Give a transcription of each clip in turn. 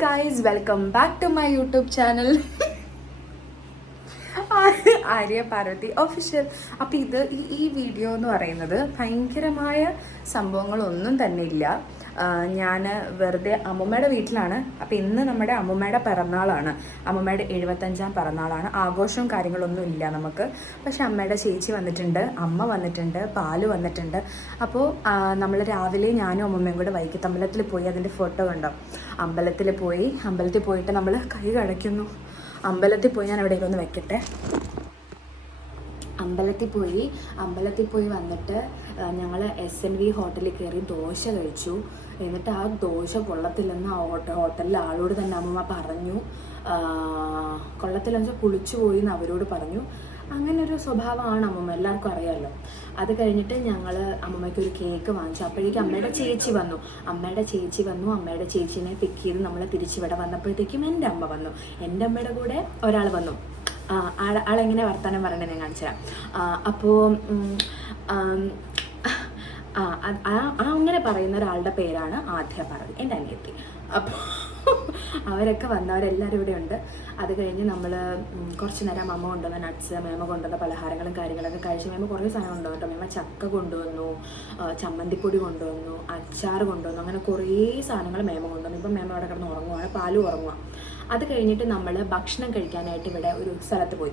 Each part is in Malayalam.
guys, welcome back to my YouTube channel. Arya Parvathy official. അപ്പോൾ ഈ വീഡിയോ എന്ന് പറയുന്നത് ഭയങ്കരമായ സംഭവങ്ങളൊന്നും തന്നെ ഇല്ല. ഞാൻ വെറുതെ അമ്മൂമ്മയുടെ വീട്ടിലാണ്. അപ്പോൾ ഇന്ന് നമ്മുടെ അമ്മൂമ്മയുടെ പിറന്നാളാണ്. അമ്മൂമ്മയുടെ 75ാം പിറന്നാളാണ്. ആഘോഷവും കാര്യങ്ങളൊന്നും ഇല്ല നമുക്ക്. പക്ഷെ അമ്മയുടെ ചേച്ചി വന്നിട്ടുണ്ട്, അമ്മ വന്നിട്ടുണ്ട്, പാല് വന്നിട്ടുണ്ട്. അപ്പോൾ നമ്മൾ രാവിലെ ഞാനും അമ്മൂമ്മയും കൂടെ വൈകിട്ട് അമ്പലത്തിൽ പോയി. അതിൻ്റെ ഫോട്ടോ കണ്ടോ? അമ്പലത്തിൽ പോയിട്ട് നമ്മൾ കൈ കഴയ്ക്കുന്നു. അമ്പലത്തിൽ പോയി ഞാൻ എവിടെയെങ്കിലും ഒന്ന് വെക്കട്ടെ. അമ്പലത്തിൽ പോയി വന്നിട്ട് ഞങ്ങൾ SNV ഹോട്ടലിൽ കയറി ദോശ കഴിച്ചു. എന്നിട്ട് ആ ദോശ കൊള്ളത്തില്ലെന്ന് ആ ഹോട്ടലിലെ ആളോട് തന്നെ അമ്മൂമ്മ പറഞ്ഞു. കൊള്ളത്തില്ലെന്ന് വെച്ചാൽ പുളിച്ചു പോയി എന്ന് അവരോട് പറഞ്ഞു. അങ്ങനെ ഒരു സ്വഭാവമാണ് അമ്മൂമ്മ, എല്ലാവർക്കും അറിയാമല്ലോ. അത് കഴിഞ്ഞിട്ട് ഞങ്ങൾ അമ്മൂമ്മയ്ക്കൊരു കേക്ക് വാങ്ങിച്ചു. അപ്പോഴേക്കും അമ്മയുടെ ചേച്ചി വന്നു. അമ്മയുടെ ചേച്ചീനെ പിക്ക് ചെയ്ത് നമ്മൾ തിരിച്ചിവിടെ വന്നപ്പോഴത്തേക്കും എൻ്റെ അമ്മ വന്നു. എൻ്റെ അമ്മയുടെ കൂടെ ഒരാൾ വന്നു. ആളെങ്ങനെ വർത്തമാനം പറയണേ ഞാൻ കാണിച്ചു തരാം. അപ്പോൾ അങ്ങനെ പറയുന്ന ഒരാളുടെ പേരാണ് ആദ്യ പാർവതി, എൻ്റെ അനിയത്തി. അപ്പോൾ അവരൊക്കെ വന്നവരെല്ലാവരും ഇവിടെ ഉണ്ട്. അത് കഴിഞ്ഞ് നമ്മൾ കുറച്ച് നേരം അമ്മ കൊണ്ടുവന്ന നട്ട്സ്, മേമ കൊണ്ടുവന്ന പലഹാരങ്ങളും കാര്യങ്ങളൊക്കെ കഴിച്ച്. മേമ കുറേ സാധനം കൊണ്ടുവന്നു കേട്ടോ. മേമ ചക്ക കൊണ്ടുവന്നു, ചമ്മന്തിപ്പൊടി കൊണ്ടുവന്നു, അച്ചാർ കൊണ്ടുവന്നു, അങ്ങനെ കുറേ സാധനങ്ങൾ മേമ കൊണ്ടുവന്നു. ഇപ്പം മേമ അവിടെ കിടന്ന് ഉറങ്ങുവാണ്, പാലും ഉറങ്ങുക. അത് കഴിഞ്ഞിട്ട് നമ്മൾ ഭക്ഷണം കഴിക്കാനായിട്ട് ഇവിടെ ഒരു സ്ഥലത്ത് പോയി.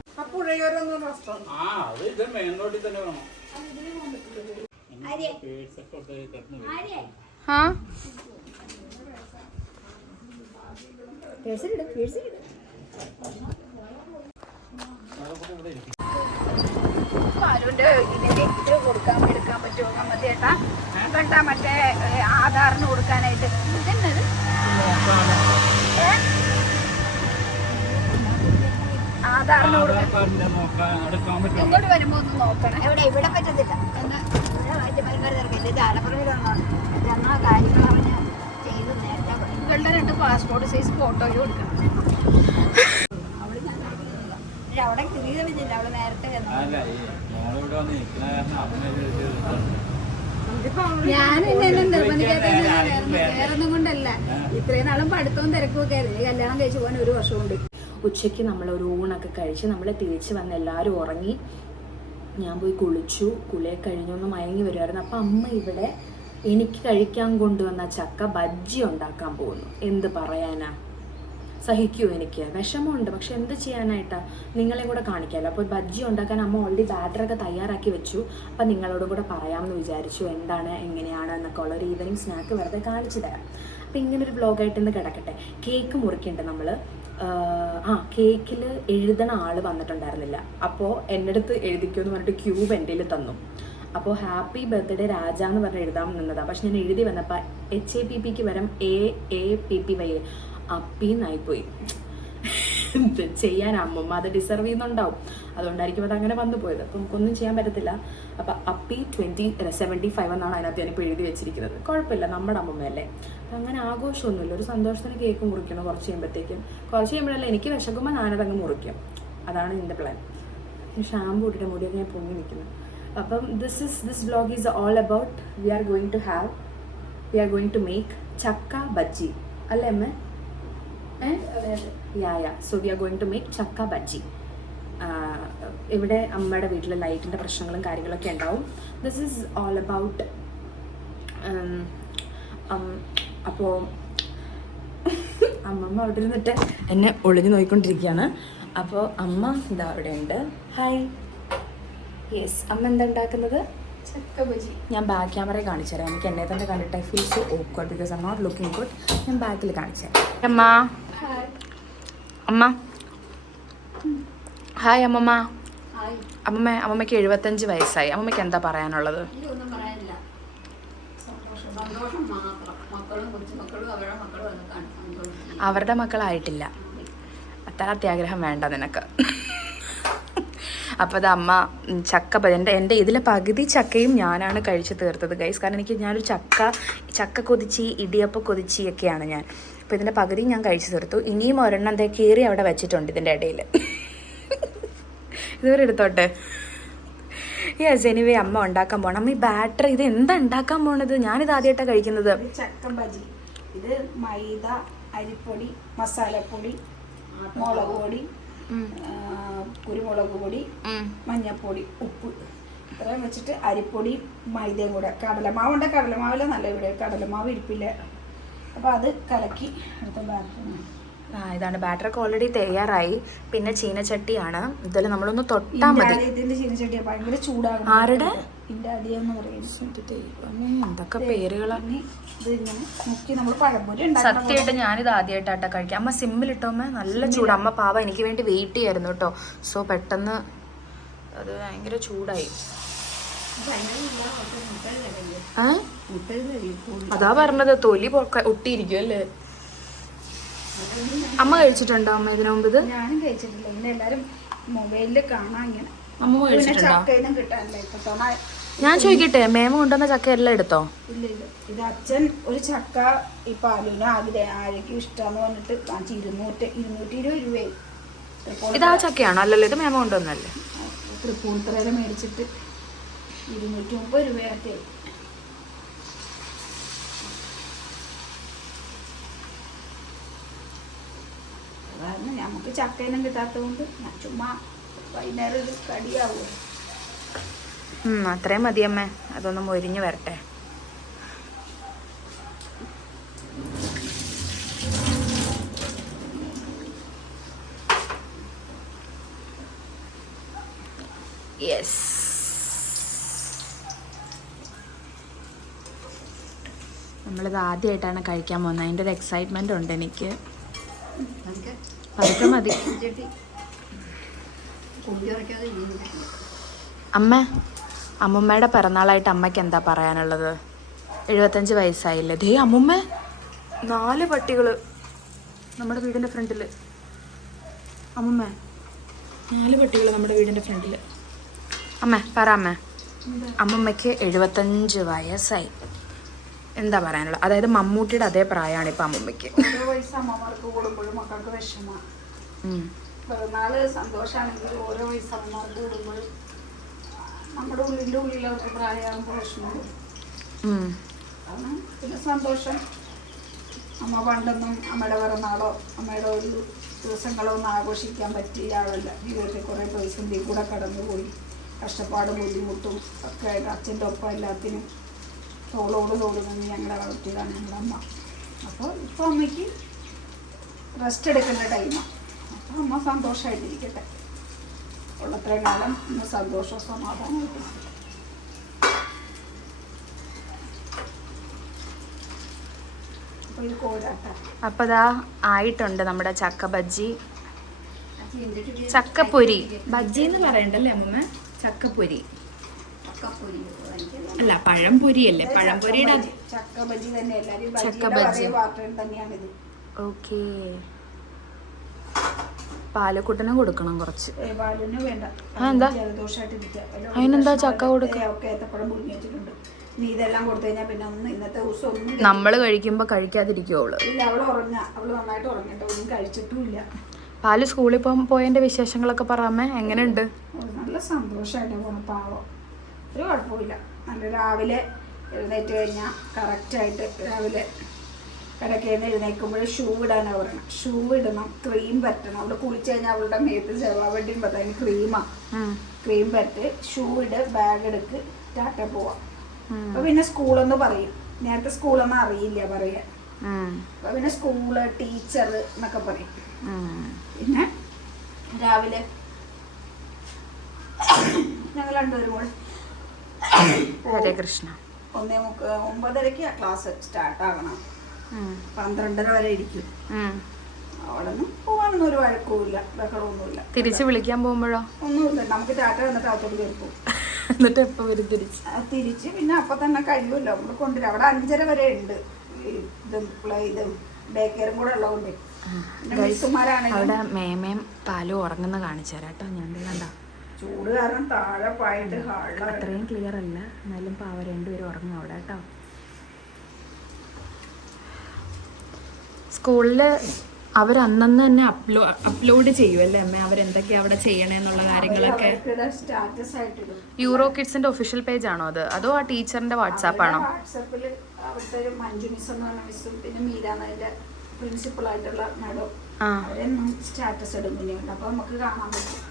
പാലുണ്ട്. ഇതിന്റെ ഇത് എടുക്കാൻ പറ്റുമോ ചേട്ടാ? കണ്ടാ മറ്റേ ആധാറിന് കൊടുക്കാനായിട്ട് ഇതെന്നത് ആധാറിന് ഇങ്ങോട്ട് വരുമ്പോ ഒന്ന് നോക്കണം. ഇവിടെ പറ്റത്തില്ല. എന്നാ കാര്യങ്ങൾ അവന് ചെയ്ത് നേരത്തെ ഇവളുടെ 2 പാസ്പോർട്ട് സൈസ് ഫോട്ടോയും കൊടുക്കണം. അവിടെ തിരികെന്നില്ല. അവള് നേരത്തെ ഞാൻ എന്നെ നിർബന്ധിക്കാത്ത വേറൊന്നും കൊണ്ടല്ല. ഇത്രയും നാളും പഠിത്തവും തിരക്കും ഒക്കെ ആയിരുന്നു. കല്യാണം കഴിച്ചു പോകാൻ 1 വർഷം കൊണ്ട്. ഉച്ചയ്ക്ക് നമ്മൾ ഒരു ഊണൊക്കെ കഴിച്ച് നമ്മൾ തിരിച്ച് വന്ന് എല്ലാവരും ഉറങ്ങി. ഞാൻ പോയി കുളിച്ചു. കുളിയൊക്കെ കഴിഞ്ഞൊന്ന് മയങ്ങി വരുമായിരുന്നു. അപ്പം അമ്മ ഇവിടെ എനിക്ക് കഴിക്കാൻ കൊണ്ടുവന്ന ചക്ക ബജ്ജി ഉണ്ടാക്കാൻ പോകുന്നു. എന്ത് പറയാനാ, സഹിക്കുമോ? എനിക്ക് വിഷമമുണ്ട്, പക്ഷെ എന്ത് ചെയ്യാനായിട്ടാ, നിങ്ങളെ കൂടെ കാണിക്കാമല്ലോ. അപ്പോൾ ബജ്ജി ഉണ്ടാക്കാൻ അമ്മ ഓൾറെഡി ബാറ്ററൊക്കെ തയ്യാറാക്കി വെച്ചു. അപ്പം നിങ്ങളോടും കൂടെ പറയാമെന്ന് വിചാരിച്ചു. എന്താണ് എങ്ങനെയാണ് എന്നൊക്കെ ഉള്ളൊരു ഈവനിങ് സ്നാക്ക് വെറുതെ കാണിച്ചു തരാം. അപ്പം ഇങ്ങനൊരു വ്ലോഗായിട്ട് ഇന്ന് കിടക്കട്ടെ. കേക്ക് മുറിക്കുന്നുണ്ട് നമ്മൾ. കേക്കിൽ എഴുതണ ആൾ വന്നിട്ടുണ്ടായിരുന്നില്ല. അപ്പോൾ എൻ്റെ അടുത്ത് എഴുതിക്കുമെന്ന് പറഞ്ഞിട്ട് ക്യൂബ് എൻ്റെ കയ്യിൽ തന്നു. അപ്പോൾ ഹാപ്പി ബർത്ത്ഡേ രാജ എന്ന് പറഞ്ഞ് എഴുതാൻ നിന്നതാണ്. പക്ഷെ ഞാൻ എഴുതി വന്നപ്പോൾ HAPPക്ക് വരം AAPPY അപ്പിന്നായിപ്പോയി. ചെയ്യാൻ അമ്മമ്മ അത് ഡിസർവ് ചെയ്യുന്നുണ്ടാവും. അതുകൊണ്ടായിരിക്കും അത് അങ്ങനെ വന്നു പോയത്. അപ്പം നമുക്കൊന്നും ചെയ്യാൻ പറ്റത്തില്ല. അപ്പം അപ്പി 2075 എന്നാണ് അതിനകത്ത് ഞാനിപ്പോൾ എഴുതി വെച്ചിരിക്കുന്നത്. കുഴപ്പമില്ല, നമ്മുടെ അമ്മമ്മയല്ലേ. അപ്പം അങ്ങനെ ആഘോഷമൊന്നുമില്ല. ഒരു സന്തോഷത്തിന് കേക്ക് മുറിക്കണം. കുറച്ച് കഴിയുമ്പോഴല്ല എനിക്ക് വിശക്കുമ്പോൾ ഞാനതങ്ങ് മുറിക്കും. അതാണ് എൻ്റെ പ്ലാൻ. ഷാമ്പൂ ഇട്ടിട്ട് മുടിയൊക്കെ ഞാൻ പൊങ്ങി നിൽക്കുന്നത്. അപ്പം this vlog is all about we are going to make chakka bajji അല്ലേ അമ്മ? So we are going to make chakka bajji. ഇവിടെ അമ്മയുടെ വീട്ടിൽ ലൈറ്റിൻ്റെ പ്രശ്നങ്ങളും കാര്യങ്ങളൊക്കെ ഉണ്ടാവും. This is all about. അപ്പോൾ അമ്മമ്മ അവിടെ ഇരുന്നിട്ട് എന്നെ ഒളിഞ്ഞു നോക്കിക്കൊണ്ടിരിക്കുകയാണ്. അപ്പോൾ അമ്മ ഇതാ അവിടെ ഉണ്ട്. ഹായ്. യെസ്, അമ്മ എന്താ ഉണ്ടാക്കുന്നത്? ചക്ക ബജി. ഞാൻ ബാക്ക് ക്യാമറയിൽ കാണിച്ചു തരാം. എനിക്ക് എന്നെ തന്നെ കണ്ടിട്ട് I feel so awkward because I am not looking good. ഞാൻ ബാക്കിൽ കാണിച്ചു തരാം. അമ്മ ഹായ്. അമ്മമ്മയ്ക്ക് 75 വയസ്സായി. അമ്മമ്മയ്ക്ക് എന്താ പറയാനുള്ളത്? അവരുടെ മക്കളായിട്ടില്ല. അത്ര അത്യാഗ്രഹം വേണ്ട നിനക്ക്. അപ്പോൾ അത് അമ്മ എൻ്റെ ഇതിലെ പകുതി ചക്കയും ഞാനാണ് കഴിച്ച് തീർത്തത് ഗൈസ്. കാരണം ഞാനൊരു ചക്ക കൊതിച്ചി, ഇടിയപ്പം കൊതിച്ചി ഒക്കെയാണ് ഞാൻ. അപ്പോൾ ഇതിൻ്റെ പകുതി ഞാൻ കഴിച്ച് തീർത്തു. ഇനിയും ഒരെണ്ണം കീറി അവിടെ വെച്ചിട്ടുണ്ട് ഇതിൻ്റെ ഇടയിൽ. ഇതുവരെ എടുത്തോട്ടെ. യെസ്, എനിവേ അമ്മ ഉണ്ടാക്കാൻ പോകണം. അമ്മ ഈ ബാറ്ററി ഇത് എന്താ ഉണ്ടാക്കാൻ പോണത്? ഞാനിത് ആദ്യമായിട്ടാണ് കഴിക്കുന്നത്. ചക്കൻ ബജി. ഇത് ഇത് മൈദ, അരിപ്പൊടി, മസാലപ്പൊടി, മുളക് പൊടി, കുരുമുളക് പൊടി, മഞ്ഞൾപ്പൊടി, ഉപ്പ് ഇത്രയും വെച്ചിട്ട് അരിപ്പൊടി മൈദയും കൂടെ കടലമാവുണ്ട്. കടലമാവില്ല നല്ല ഇവിടെ കടലമാവ് ഇരിപ്പില്ല. അപ്പോൾ അത് കലക്കി അടുത്ത ബാറ്ററി. ഇതാണ് ബാറ്ററൊക്കെ ഓൾറെഡി തയ്യാറായി. പിന്നെ ചീനച്ചട്ടിയാണ്. ഇതിൽ നമ്മളൊന്ന് തൊട്ടാൽ മതി. ഇതിന്റെ ചീനച്ചട്ടിയാണ് ഭയങ്കര ചൂടാകും. ആരുടെ ഇൻഡാലിയെന്ന് പറയുന്നത്. എന്തൊക്കെ പേരുകളാണ്. ഇത് ഇങ്ങനെ മുക്കി നമ്മൾ പഴംപൊരി സത്യമായിട്ട് ഞാനിത് ആദ്യമായിട്ടാട്ടോ കഴിക്കാം. അമ്മ സിമ്മിലിട്ടോമ്മ നല്ല ചൂട്. അമ്മ പാവ എനിക്ക് വേണ്ടി വെയിറ്റ് ചെയ്യായിരുന്നു കേട്ടോ. സോ പെട്ടെന്ന് അത് ഭയങ്കര ചൂടായി. അതാ പറഞ്ഞത് തൊലി ഒട്ടിയിരിക്കും അല്ലേ. അമ്മ കഴിച്ചിട്ടുണ്ടോ അമ്മ ഇതിനു മുമ്പ്? ഇത് ഞാനും കഴിച്ചിട്ടില്ല. ഇങ്ങനെ എല്ലാരും മൊബൈലില് കാണാൻ ഇങ്ങനെ. അമ്മ കഴിച്ചിട്ടുണ്ടോ? ചക്കയിലും കിട്ടാനില്ല ഇപ്പൊ. ഞാൻ ചോദിക്കട്ടെ, മേമ കൊണ്ടുവന്ന ചക്ക എല്ലാം എടുത്തോ? ഇല്ല ഇല്ല. ഇത് അച്ഛൻ ഒരു ചക്ക ഈ പാലുവിന് ആരൊക്കെ ഇഷ്ടമാന്ന് പറഞ്ഞിട്ട് 220 രൂപയായി. ഇത് ആ ചക്കയാണോ? അല്ലല്ലോ, ഇത് മേമ കൊണ്ടുവന്നല്ലേ. തൃപ്പൂണിത്തറയിൽ മേടിച്ചിട്ട് 230 രൂപയായിട്ട്. കാരണം നമുക്ക് ചക്കയിലും കിട്ടാത്തത് കൊണ്ട് ഞാൻ ചുമ്മാ വൈകുന്നേരം ഒരു കടിയാവുമോ. അത്രയും മതിയമ്മേ. അതൊന്ന് മൊരിഞ്ഞ് വരട്ടെ. യെസ്, നമ്മളിത് ആദ്യമായിട്ടാണ് കഴിക്കാൻ പോകുന്നത്. അതിൻ്റെ ഒരു എക്സൈറ്റ്മെൻ്റ് ഉണ്ട് എനിക്ക്. പതുക്കെ മതി. അമ്മൂമ്മയുടെ പിറന്നാളായിട്ട് അമ്മയ്ക്ക് എന്താ പറയാനുള്ളത്? 75 വയസ്സായില്ലേ. ദേ അമ്മൂമ്മ 4 പട്ടികൾ നമ്മുടെ വീടിൻ്റെ ഫ്രണ്ടിൽ. അമ്മൂമ്മ 4 പട്ടികൾ നമ്മുടെ വീടിൻ്റെ ഫ്രണ്ടിൽ. അമ്മ പറ അമ്മ. അമ്മൂമ്മയ്ക്ക് 75 വയസ്സായി. എന്താ പറയാനുള്ളത്? അതായത് മമ്മൂട്ടിയുടെ അതേ പ്രായമാണ് ഇപ്പം അമ്മൂമ്മയ്ക്ക്. ഓരോ വയസ്സ് അമ്മമാർക്ക് കൂടുമ്പോഴും മക്കൾക്ക് വിഷമമാണ്. പിറന്നാള് സന്തോഷമാണെങ്കിൽ ഓരോ വയസ്സ് അമ്മമാർക്ക് കൂടുമ്പോഴും നമ്മുടെ ഉള്ളിലവർക്ക് പ്രായമാകുമ്പോൾ വിഷമം. അതാണ് പിന്നെ സന്തോഷം. അമ്മ പണ്ടൊന്നും അമ്മയുടെ പിറന്നാളോ അമ്മയുടെ ഒരു ദിവസങ്ങളോ ഒന്നും ആഘോഷിക്കാൻ പറ്റിയ ആളല്ല. ജീവിതത്തിൽ കുറേ പ്രതിസന്ധി കൂടെ കടന്നുപോയി. കഷ്ടപ്പാടും ബുദ്ധിമുട്ടും ഒക്കെ ആയിട്ട് അച്ഛൻ്റെ ഒപ്പം എല്ലാത്തിനും തോളോട് നിന്ന് ഞങ്ങളെ വളർത്തിയതാണ് ഞങ്ങളുടെ അമ്മ. അപ്പോൾ ഇപ്പോൾ അമ്മയ്ക്ക് റെസ്റ്റ് എടുക്കേണ്ട ടൈമാണ്. അപ്പോൾ അമ്മ സന്തോഷമായിട്ടിരിക്കട്ടെ. ഉള്ളത്രയും കാലം ഇന്ന് സന്തോഷവും സമാധാനമായിട്ട്. അപ്പോൾ ഇത് കോരാട്ട. അപ്പോൾ ഇതാ ആയിട്ടുണ്ട് നമ്മുടെ ചക്ക ബജ്ജി. ചക്കപ്പൊരി ബജ്ജി എന്ന് പറയണ്ടല്ലേ അമ്മൂമ്മ? ചക്കപ്പൊരി അല്ല, പഴംപൊരി അല്ലേ? പഴംപൊരിയുടെ ചക്ക ബജ്ജി തന്നെ. ചക്ക ബജ്ജി തന്നെയാണിത്. ഓക്കേ. പാലക്കുട്ടനെ കൊടുക്കണം കുറച്ച്. പാലിന് വേണ്ട. എന്താ അതിനെന്താ ചക്ക കൊടുക്കുക? ഏത്തപ്പഴം പുഴുങ്ങി വെച്ചിട്ടുണ്ട്. നീ ഇതെല്ലാം കൊടുത്തു കഴിഞ്ഞാൽ പിന്നെ ഒന്നും ഇന്നത്തെ ദിവസം ഒന്നും നമ്മള് കഴിക്കുമ്പോ കഴിക്കാതിരിക്കുവോള്? ഇല്ല, അവള് നന്നായിട്ട് ഉറങ്ങട്ടെ. ഒന്നും കഴിച്ചിട്ടും ഇല്ല. പാല് സ്കൂളിൽ പോയതിന്റെ വിശേഷങ്ങളൊക്കെ പറയാമേ. എങ്ങനെയുണ്ട്? നല്ല സന്തോഷമായിട്ട് പോണ പാവം. ഒരു കുഴപ്പമില്ല. നല്ല രാവിലെ എഴുന്നേറ്റ് കഴിഞ്ഞാൽ കറക്റ്റായിട്ട് രാവിലെ കിടക്കേന്ന് എഴുന്നേൽക്കുമ്പോൾ ഷൂ ഇടാനാണ് പറയണം. ഷൂ ഇടണം, ക്രീം പറ്റണം. അവിടെ കുളിച്ച് കഴിഞ്ഞാൽ അവളുടെ മേത്ത് ചെറുവാവണ്ടിയും പറ്റാൻ അതിന് ക്രീം പറ്റ്, ഷൂ ഇട്, ബാഗ് എടുക്ക്, ടാറ്റ പോവാം. അപ്പൊ പിന്നെ സ്കൂളെന്ന് പറയും. നേരത്തെ സ്കൂളൊന്നും അറിയില്ല പറയാൻ. അപ്പൊ പിന്നെ സ്കൂള്, ടീച്ചർ എന്നൊക്കെ പറയും. പിന്നെ രാവിലെ ഞങ്ങൾ രണ്ടുപേരും കൂടെ ഹരേ കൃഷ്ണ 9:30 ക്ലാസ് സ്റ്റാർട്ട് ആകണം. 12:30 വരെ ഇരിക്കും. അവിടെ നിന്ന് പോകാനൊന്നും ഒരു വഴക്കുമില്ല, ബഹളമൊന്നുമില്ല. തിരിച്ച് വിളിക്കാൻ പോകുമ്പോഴോ? ഒന്നുമില്ല. നമുക്ക് ടാറ്റ വന്നിട്ട് അകത്തോട്ട് കയറിപ്പോകും. എന്നിട്ട് എപ്പോ വരും തിരിച്ച്? പിന്നെ അപ്പൊ തന്നെ കഴിയുമല്ലോ. നമ്മൾ കൊണ്ടുവരും. അവിടെ 5:30 വരെ ഉണ്ട്. ഇതും ഡേ കെയറും കൂടെ ഉള്ളതുകൊണ്ട് അവിടെ മേമയും പാലും ഉറങ്ങുന്ന കാണിച്ചു തരാട്ടോ. ഞാൻ കണ്ട ചൂട് കാരണം താഴെ പോയിട്ട് അത്രയും ക്ലിയർ അല്ല, എന്നാലും പാവ രണ്ടുപേരും ഉറങ്ങും അവിടെ കേട്ടോ. സ്കൂളില് അവർ അന്നന്ന് തന്നെ അപ്ലോഡ് ചെയ്യുമല്ലേ അമ്മ, അവരെന്തൊക്കെയാ അവിടെ ചെയ്യണേന്നുള്ള കാര്യങ്ങളൊക്കെ? സ്റ്റാറ്റസ് ആയിട്ടിടും. യൂറോ കിഡ്സിന്റെ ഒഫീഷ്യൽ പേജ് ആണോ അത്, അതോ ആ ടീച്ചറിന്റെ വാട്സാപ്പ് ആണോ? വാട്സാപ്പിൽ അവിടുത്തെ ഒരു മഞ്ജു മിസ് എന്ന് പറഞ്ഞ മിസ്സും പിന്നെ മീരാന്നതിന്റെ പ്രിൻസിപ്പൾ ആയിട്ടുള്ള മാഡം അവരെന്നും സ്റ്റാറ്റസ് ഇടുന്നുണ്ട്. അപ്പൊ നമുക്ക് കാണാൻ പറ്റും.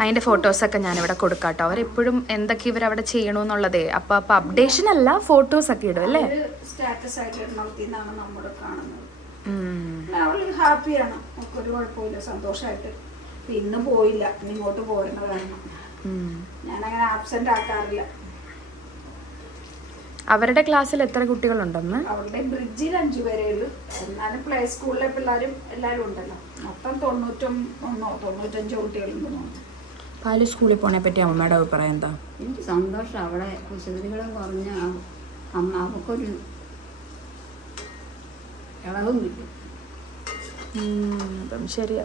അതിന്റെ ഫോട്ടോസൊക്കെ ഞാനിവിടെ കൊടുക്കാട്ടോ. അവരെപ്പോഴും എന്തൊക്കെ ഇവരവിടെ ചെയ്യണമെന്നുള്ളതേ അപ്പൊ അപ്ഡേഷൻ അല്ല, ഫോട്ടോസ് ഒക്കെ ഇടും അല്ലേ? സ്റ്റാറ്റസ് ആയിട്ട് ഇടണമെന്നാണ് നമ്മൾ കാണുന്നത്. അവള് ഹാപ്പിയാണ്, നമുക്ക് ഒരു കുഴപ്പമില്ല, സന്തോഷമായിട്ട്. ഇന്ന് പോയില്ല, ഇങ്ങോട്ട് പോരുന്ന കാരണം ഞാനങ്ങനെ ആബ്സെന്റ് ആക്കാറില്ല. അവരുടെ ക്ലാസ്സിൽ എത്ര കുട്ടികളുണ്ടെന്ന്? അവരുടെ ബ്രിഡ്ജിൽ 5 പേരേ ഉള്ളൂ. എന്നാലും പ്ലേ സ്കൂളിലെ പിള്ളേരും എല്ലാവരും ഉണ്ടല്ലോ. മൊത്തം 95 കുട്ടികളുണ്ടെന്ന്. പാലു സ്കൂളിൽ പോണെ പറ്റി അമ്മയുടെ അഭിപ്രായം എന്താ? എനിക്ക് സന്തോഷം. അവിടെ കുസൃതികളും കുറഞ്ഞ അമ്മക്കൊരു ഇളവും കിട്ടും. അപ്പം ശരിയാ.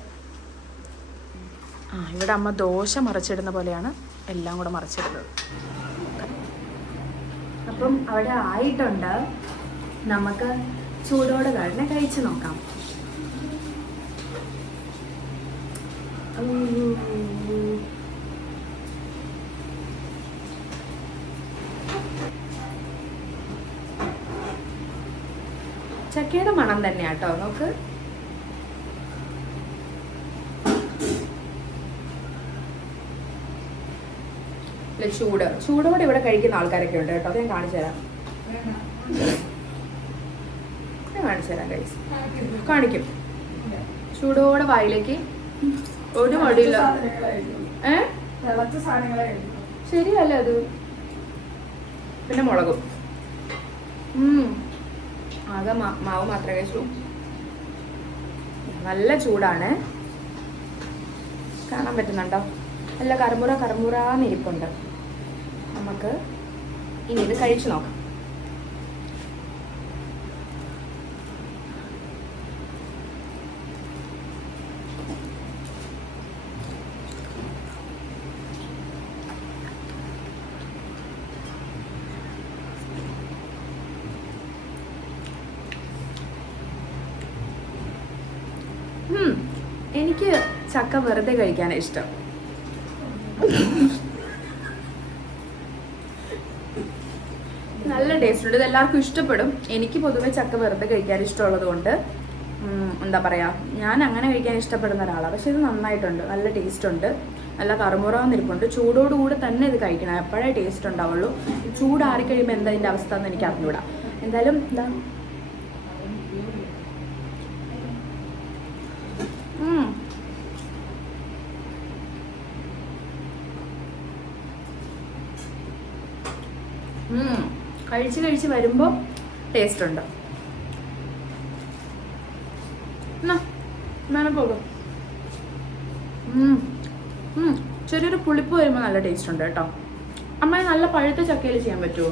ഇവിടെ അമ്മ ദോശ മറിച്ചിടുന്ന പോലെയാണ് എല്ലാം കൂടെ മറിച്ചിടുന്നത്. അപ്പം അവിടെ ആയിട്ടുണ്ട്. നമുക്ക് ചൂടോടെ തന്നെ കഴിച്ചു നോക്കാം. ചക്കയുടെ മണം തന്നെയാട്ടോ. നോക്ക്, ചൂടോടെ ഇവിടെ കഴിക്കുന്ന ആൾക്കാരൊക്കെ ഉണ്ട് കേട്ടോ. അത് ഞാൻ കാണിച്ചു തരാം. ഗൈസ്, കാണിക്കും. ചൂടോടെ വായിലേക്ക് ഒരു മടിയില്ല. ശരിയല്ല അത്. പിന്നെ മുളകും ആകെ മാവ് മാത്രമേ കഴിച്ചു. നല്ല ചൂടാണ്, കാണാൻ പറ്റുന്നുണ്ടോ? നല്ല കറുമുറാന്നിരിപ്പുണ്ട്. നമുക്ക് ഇനി ഇത് കഴിച്ചു നോക്കാം. എനിക്ക് ചക്ക വെറുതെ കഴിക്കാനാണ് ഇഷ്ടം. നല്ല ടേസ്റ്റ് ഉണ്ട്. ഇത് എല്ലാവർക്കും ഇഷ്ടപ്പെടും. എനിക്ക് പൊതുവെ ചക്ക വെറുതെ കഴിക്കാൻ ഇഷ്ടമുള്ളത് കൊണ്ട് എന്താ പറയുക, ഞാൻ അങ്ങനെ കഴിക്കാൻ ഇഷ്ടപ്പെടുന്ന ഒരാളാണ്. പക്ഷെ ഇത് നന്നായിട്ടുണ്ട്, നല്ല ടേസ്റ്റ് ഉണ്ട്, നല്ല കറുമുറാന്നിരിപ്പുണ്ട്. ചൂടോടുകൂടി തന്നെ ഇത് കഴിക്കണം, എപ്പോഴേ ടേസ്റ്റ് ഉണ്ടാവുള്ളൂ. ചൂടാറി കഴിയുമ്പോൾ എന്താ ഇതിൻ്റെ അവസ്ഥ എന്ന് എനിക്ക് അറിഞ്ഞൂടാ. എന്തായാലും എന്താ കഴിച്ച് വരുമ്പോൾ ടേസ്റ്റ് ഉണ്ട്. പോകും. ചെറിയൊരു പുളിപ്പ് വരുമ്പോൾ നല്ല ടേസ്റ്റ് ഉണ്ട് കേട്ടോ. അമ്മ നല്ല പഴുത്ത ചക്കയിൽ ചെയ്യാൻ പറ്റുമോ?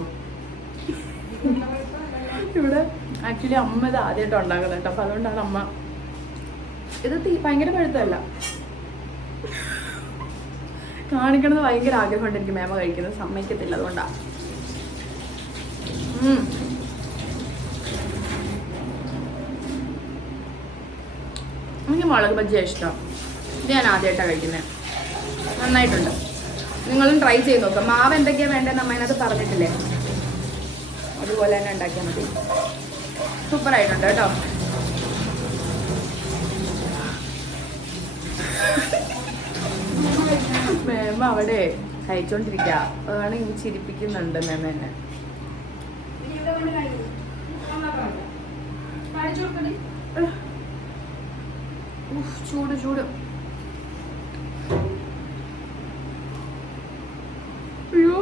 ഇവിടെ ആക്ച്വലി അമ്മ ഇത് ആദ്യമായിട്ട് ഉണ്ടാക്കുന്നത് കേട്ടോ. അപ്പം അതുകൊണ്ടാണ് അമ്മ ഇത് ഭയങ്കര പഴുത്തല്ല കാണിക്കണമെന്ന് ഭയങ്കര ആഗ്രഹമുണ്ട് എനിക്ക്. മേമ കഴിക്കുന്നത് സമ്മതിക്കത്തില്ല, അതുകൊണ്ടാണ്. എനിക്ക് മുളക് ബജ്ജിയാണ് ഇഷ്ടം. ഇത് ഞാൻ ആദ്യമായിട്ടാണ് കഴിക്കുന്നത്. നന്നായിട്ടുണ്ട്. നിങ്ങളും ട്രൈ ചെയ്ത് നോക്കാം. മാവ് എന്തൊക്കെയാണ് വേണ്ടതെന്ന് അമ്മ അതിനകത്ത് പറഞ്ഞിട്ടില്ലേ, അതുപോലെ തന്നെ ഉണ്ടാക്കിയാൽ മതി. സൂപ്പറായിട്ടുണ്ട് കേട്ടോ. മേമ അവിടെ കഴിച്ചോണ്ടിരിക്കുക, അതാണ് ഇനി ചിരിപ്പിക്കുന്നുണ്ട് മേമ എന്നെ. ചൂട് അയ്യോ,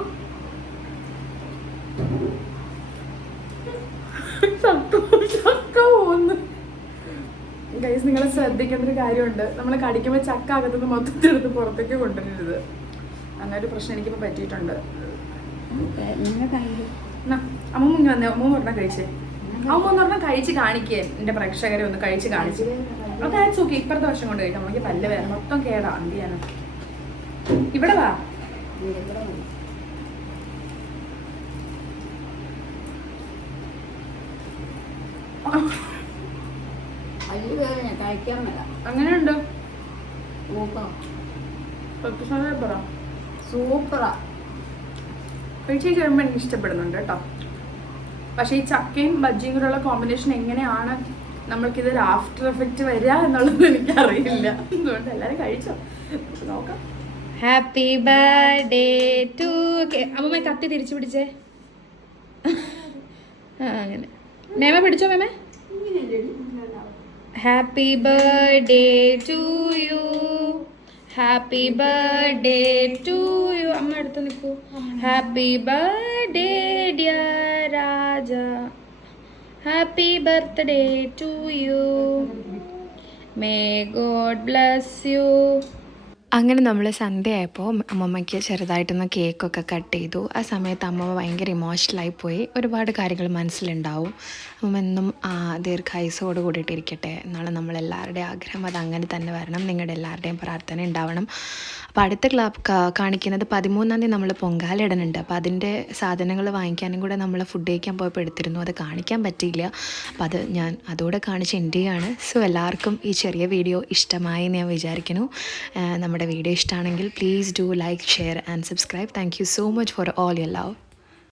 ചക്ക പോന്ന്. ഗൈസ്, നിങ്ങൾ ശ്രദ്ധിക്കേണ്ട ഒരു കാര്യമുണ്ട്. നമ്മൾ കടിക്കുമ്പോൾ ചക്ക അകത്തുനിന്ന് മൊത്തത്തിലെടുത്ത് പുറത്തേക്ക് കൊണ്ടുവരരുത്. അങ്ങനെ ഒരു പ്രശ്നം എനിക്കിപ്പോൾ പറ്റിയിട്ടുണ്ട്. അമ്മ മുങ്ങി വന്നേ, അമ്മ പറഞ്ഞാൽ കഴിച്ചേ. അമ്മ ഒന്ന് പറഞ്ഞാൽ കഴിച്ച് കാണിക്കേ, എൻ്റെ പ്രേക്ഷകരെ ഒന്ന് കഴിച്ച് കാണിച്ച്. അത് അയച്ചു നോക്കി, ഇപ്പുറത്തെ വർഷം കൊണ്ട് കഴിക്കാം. നമുക്ക് പല്ല് വേറെ മൊത്തം കേടാ. എന്ത് ചെയ്യാനാ? ഇവിടെ വാ. കഴിക്കാൻ മേല. അങ്ങനെയുണ്ട് സൂപ്പർ സൂപ്പറാ. കഴിച്ച് കഴിയുമ്പോൾ എനിക്ക് ഇഷ്ടപ്പെടുന്നുണ്ട് കേട്ടോ. പക്ഷേ ഈ ചക്കയും ബജ്ജിയും കൂടെയുള്ള കോമ്പിനേഷൻ എങ്ങനെയാണ് നമ്മൾക്കിതൊരു ആഫ്റ്റർ എഫക്റ്റ് വരിക എന്നുള്ളത് എനിക്കറിയില്ല. അതുകൊണ്ട് എല്ലാവരും കഴിച്ചോ, നോക്കാം. ഹാപ്പി ബർത്ത്ഡേ ടു അമ്മ കത്തി തിരിച്ചു പിടിച്ചേ. അങ്ങനെ മേമ പിടിച്ചോ മേമ. Happy birthday to you, happy birthday to you. അമ്മ അടുത്ത് നിൽക്കൂ. Happy birthday dear Raja, happy birthday to you, may God bless you. അങ്ങനെ നമ്മൾ സന്ധ്യയായപ്പോൾ അമ്മമ്മയ്ക്ക് ചെറുതായിട്ടൊന്ന് കേക്കൊക്കെ കട്ട് ചെയ്തു. ആ സമയത്ത് അമ്മമ്മ ഭയങ്കര ഇമോഷണലായി പോയി. ഒരുപാട് കാര്യങ്ങൾ മനസ്സിലുണ്ടാവും. അമ്മ എന്നും ദീർഘായുസോട് കൂടിയിട്ടിരിക്കട്ടെ. നാളെ നമ്മളെല്ലാവരുടെയും ആഗ്രഹം അത് അങ്ങനെ തന്നെ വരണം. നിങ്ങളുടെ എല്ലാവരുടെയും പ്രാർത്ഥന ഉണ്ടാവണം. അപ്പോൾ അടുത്ത കാണിക്കുന്നത് 13-ാം തീയതി നമ്മൾ പൊങ്കാല ഇടുന്നുണ്ട്. അപ്പോൾ അതിൻ്റെ സാധനങ്ങൾ വാങ്ങിക്കാനും കൂടെ നമ്മൾ ഫുഡ് കഴിക്കാൻ പോയപ്പോൾ എടുത്തിരുന്നു. അത് കാണിക്കാൻ പറ്റിയില്ല. അപ്പോൾ അത് ഞാൻ അതോടെ കാണിച്ച് എൻ്റെ ആണ്. സോ എല്ലാവർക്കും ഈ ചെറിയ വീഡിയോ ഇഷ്ടമായി ഞാൻ വിചാരിക്കുന്നു. നമ്മുടെ വീഡിയോ ഇഷ്ടമാണെങ്കിൽ please do like, share and subscribe. Thank you so much for all your love.